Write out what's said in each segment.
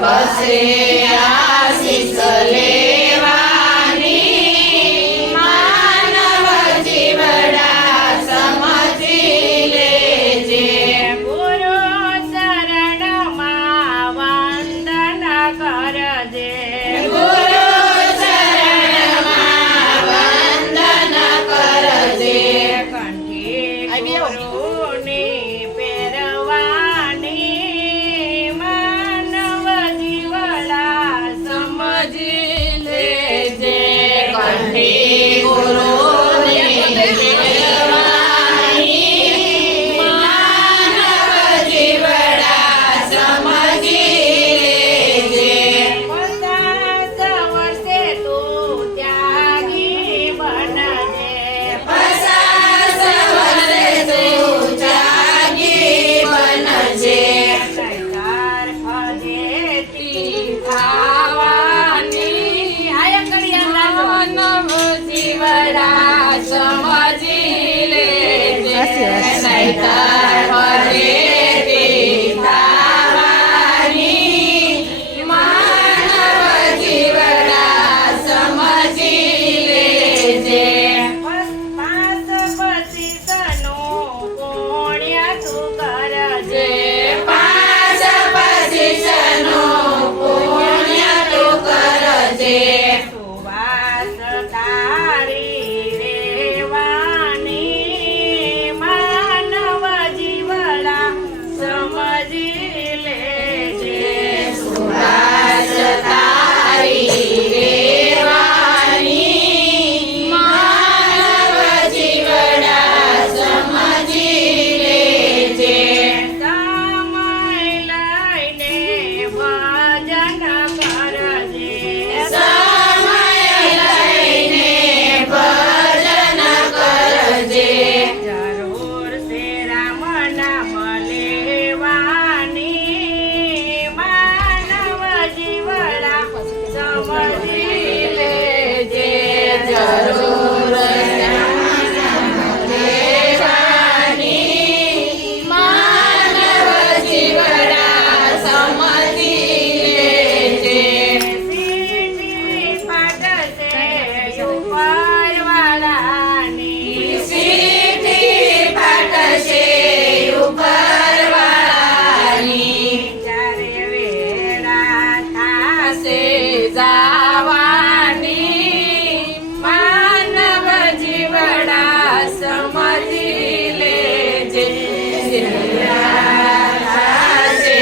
ચોક્કસે આશીષ લેવાની માનવ જીવડા સમજી લેજે ગુરુ શરણમાં વંદન કરજે ગુરુ શરણમાં વંદન કરજે કંઠી ગુરુની પહેરવાની માનવ જીવડા સમજી લેજે કંઠી ગુરુની પહેરવાની માનવ જીવડા સમજી લેજે 50 વર્ષે તું ત્યાગી બનજે 50 વર્ષે તું ત્યાગી બનજે નહીંતર ફજેતી ખાવાની માનવ જીવડા સમજી લેજે નહીંતર ફજેતી ખાવાની માનવ જીવડા સમજી લેજે 5 પચીસનું પુણ્ય તું કરજે 5 પચીસનું પુણ્ય તું કરજે સુવાસ તારી રેવાની માનવ જીવડા સમજી લેજે સુવાસ તારી રેવાની માનવ જીવડા સમજી લેજે સમય લઈને ભજન કરજે સમય લઈને ભજન કરજે જરૂર છે રામ નામ લેવાની માનવ જીવડા સમજી લેજે જરૂર લેવાની માનવ જીવડા સમજી લેજે સીટી પાટશે ઉપરવાળાની સીટી પાટશે ઉપરવાળાની ચારે વેળા થાશે જાવાની માનવ જીવડા સમજી લેજે થાશે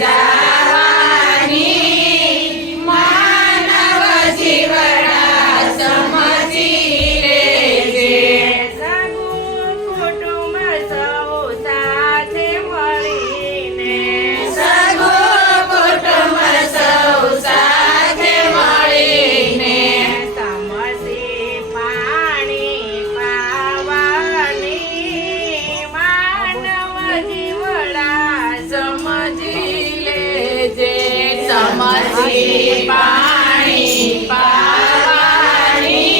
જાવાની માનવ જીવડા સમજી લેજે સગુ કુટુંબ સૌ સાથે મળીને સગો કુટુંબ સૌ સાથે મળીને સમસી પાણી પાવાની માનવ જીવડા સમજી લેજે સમજી પાણી પાવાની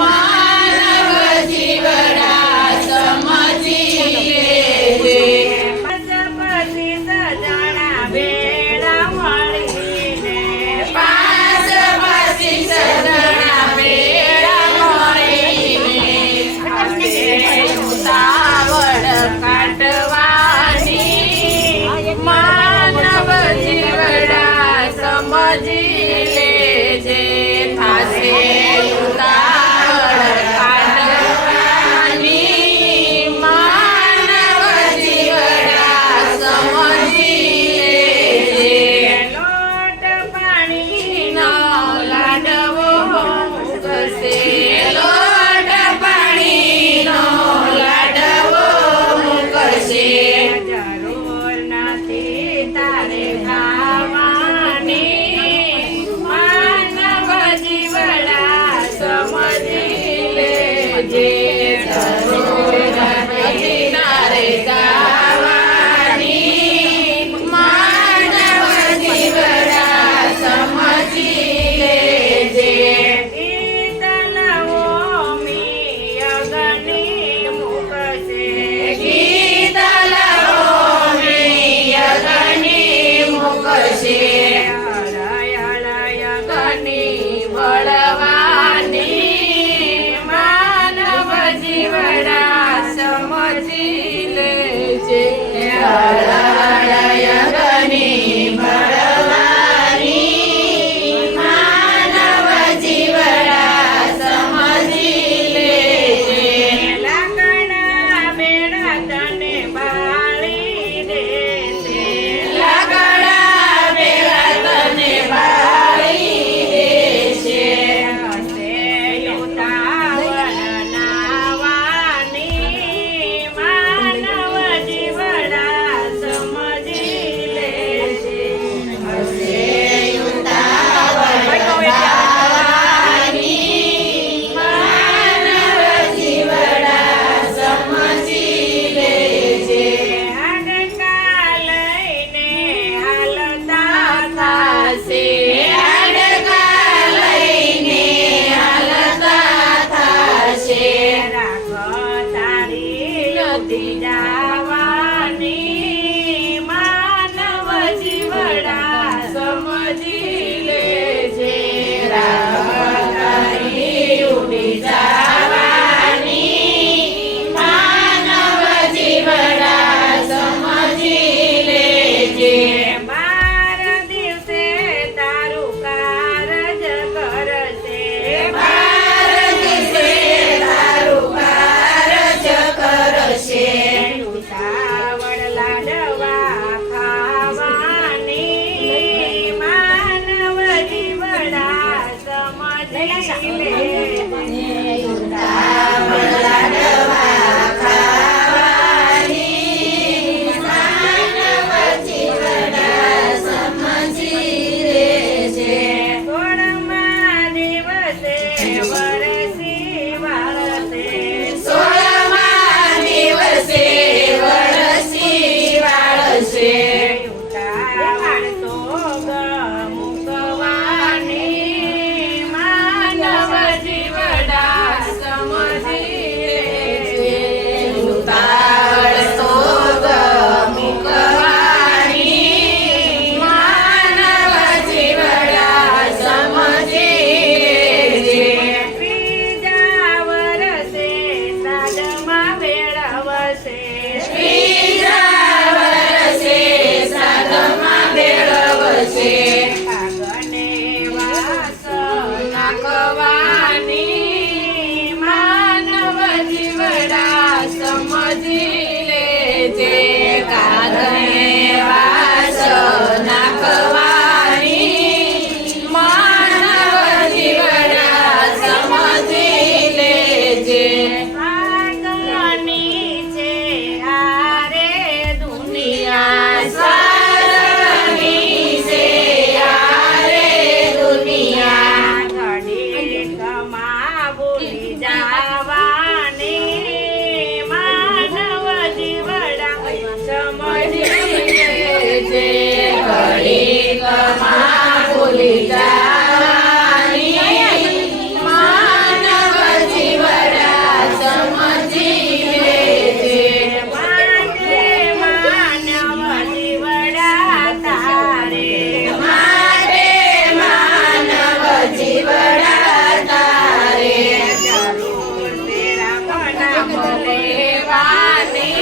માનવ જીવડા સમજી લેજે પશપતિ સજણા ભેળા મળીને 5 પચીસ જણા ભેળા મળીને ઉતાવળ કાઢવાની માનવ જીવડા સમજી સમજી લે છે હળહળયગની ભળવાની માનવ જીવડા સમજી લે છે લાકડા બેડા તને બાળી દે છે લાકડા બેડા તને બાળી દેશે હસે ઉતાવળ નાવાની માનવ જીવડા સમજી લે છે હસે ઉતાવળ નાવાની માનવ જીવડા સમજી લે છે હાડકા લઈને હાલતા થાશે હાડકા લઈને હાલતા થાશે રાખો તારી લોધી જવાની માનવ જીવડા સમજી લે છે રાવતારી ઉડી જવાની માનવ જીવડા સમજી લે છે 12 દિવસે તારું કારજ કરશે 12 દિવસે તારું કારજ કરશે ઉતાવળ લાડવા ખાવાની માનવ જીવડા સમજી લે ઉતાવળ લાડવા ખાવાની માનવ જીવડા સમજી લે છે 16મા દિવસે વરસી વાળશે 16મા દિવસે વરસી વાળશે ઉતાવળ તો મૂકવાની માનવ જીવડા સમજી લે છે ઉતાવળ સોગ મૂકવાની માનવ જીવડા સમજી લે છે ત્રીજા વરસે સાદમાં ભેળવશે ત્રીજા વરસે સાદમાં ભેળવશે આગને વાસ નાખવાની માનવ જીવડા સમજી લે છે કાગણે વાસ નાખવાની માનવ જીવડા સમજી લે છે આગની છે હારે દુનિયા સ્વર્ગની છે યારે દુનિયા ઘડીકમાં ભૂલી જવાની માનવ જીવડા સમજી સમજી લે છે ઘડીકમાં ભૂલી જવાની માનવ જીવડા સમજી લે છે માટે માનવ જીવડા તારે માટે માનવ જીવડા તારે જરૂર તેરા મના લેવાની